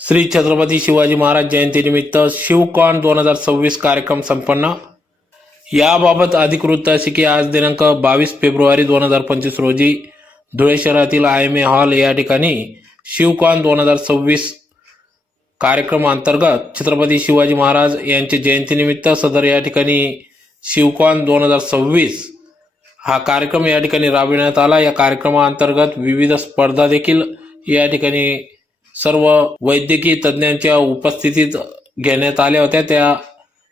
श्री छत्रपती शिवाजी महाराज जयंतीनिमित्त शिवकॉन 2026 कार्यक्रम संपन्न। याबाबत अधिकृत अशी की आज दिनांक 22 फेब्रुवारी 2025 रोजी धुळे शहरातील IMA हॉल या ठिकाणी शिवकॉन 2026 कार्यक्रम अंतर्गत छत्रपती शिवाजी महाराज यांच्या जयंतीनिमित्त सदर या ठिकाणी शिवकॉन 2026 हा कार्यक्रम या ठिकाणी राबविण्यात आला। या कार्यक्रमाअंतर्गत विविध स्पर्धा देखील या ठिकाणी सर्व वैद्यकीय तज्ञांच्या उपस्थितीत घेण्यात आल्या होत्या। त्या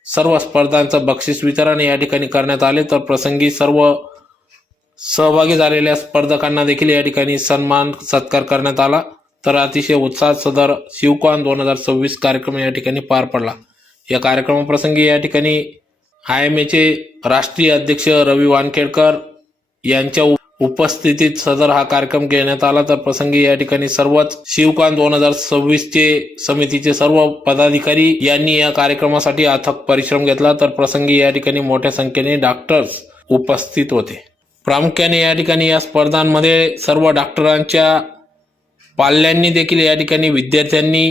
सर्व स्पर्धांचं बक्षीस वितरण या ठिकाणी करण्यात आले। तर प्रसंगी सर्व सहभागी झालेल्या स्पर्धकांना देखील या ठिकाणी सन्मान सत्कार करण्यात आला। तर अतिशय उत्साहात सदर शिवकॉन 2026 कार्यक्रम या ठिकाणी पार पडला। या कार्यक्रमाप्रसंगी या ठिकाणी IMA चे राष्ट्रीय अध्यक्ष रवी वानखेडकर यांच्या उपस्थितीत सदर हा कार्यक्रम घेण्यात आला। तर प्रसंगी या ठिकाणी सर्वच शिवकॉन 2026 चे समितीचे सर्व पदाधिकारी यांनी या कार्यक्रमासाठी अथक परिश्रम घेतला। तर प्रसंगी या ठिकाणी मोठ्या संख्येने डॉक्टर्स उपस्थित होते। प्रामुख्याने या ठिकाणी या स्पर्धांमध्ये सर्व डॉक्टरांच्या पाल्यांनी देखील या ठिकाणी विद्यार्थ्यांनी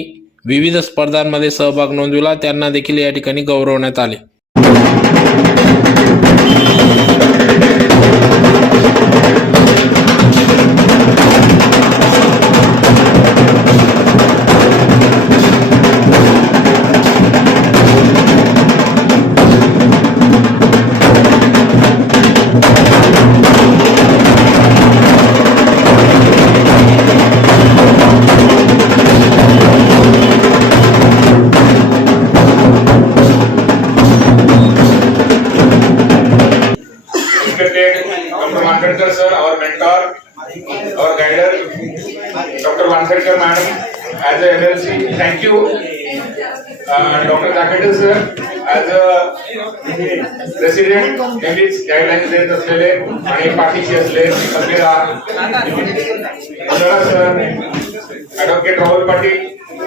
विविध स्पर्धांमध्ये सहभाग नोंदविला, त्यांना देखील या ठिकाणी गौरवण्यात आले। Dr. Wankhedkar sir, our mentor, our guider, Dr. Wankhedkar madam, as a LLC, thank you. Dr. Zakhetal sir, as a president, नेहमीच गाईडलाईन देत असलेले आणि पाठीशी असले खंबीर sir, advocate Rahul Patil,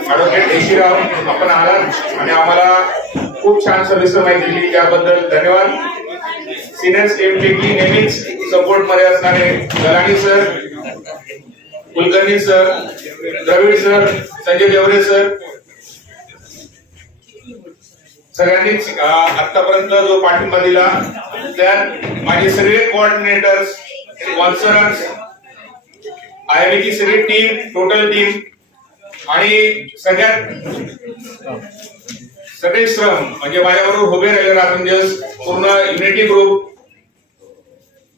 advocate Deshirao, आपण आलात आणि आम्हाला खूप छान सविस्तर माहिती दिली, त्याबद्दल धन्यवाद। सिनियर स्टेप पैकी नेहमीच सपोर्ट मध्ये असणारे Galani sir, Kulkarni sir, Dravid sir, Sanjay Deore sir, सगळ्यांनीच आतापर्यंत जो पाठिंबा दिला, त्यात माझे सगळे कोऑर्डिनेटर्स, स्पॉन्सर्स, IMA ची सगळी टीम, टोटल टीम आणि सगळे श्रम म्हणजे माझ्याबरोबर उभे राहिले रात्रंदिवस पूर्ण युनिटी ग्रुप।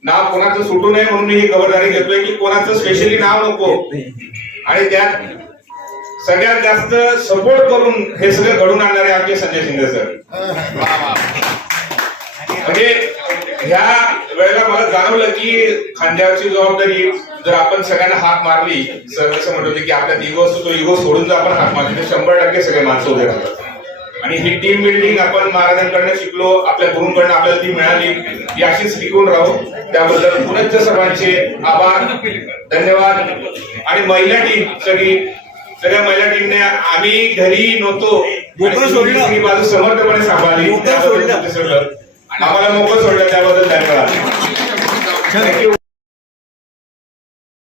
नाव कोणाचं सुटू नये म्हणून मी ही खबरदारी घेतोय की कोणाचं स्पेशली नाव नको, आणि त्यात सगळ्यात जास्त सपोर्ट करून हे सगळं घडून आणणारे आमचे संजय शिंदे सर। म्हणजे ह्या वेळेला मला जाणवलं की खांद्यावरची जबाबदारी जर आपण सगळ्यांना हाक मारली, सर असं म्हणत होते की आपल्यात इगो असतो, तो इगो सोडून जर आपण हाक मारली तर 100% सगळे माणसं उभे राहतात। आणि ही टीम बिल्डिंग आपण महाराजांकडनं शिकलो, आपल्या गुरुंकडनं आपल्याला ती मिळाली, ही अशीच टिकून राहू, त्याबद्दल पुनश्च सर्वांचे आभार, धन्यवाद। आणि महिला टीम सगळ्या महिला टीमने, आम्ही घरी नव्हतो, बाजू समर्थपणे सांभाळली, आम्हाला मोकळं सोडलं, त्याबद्दल धन्यवाद। थँक्यू।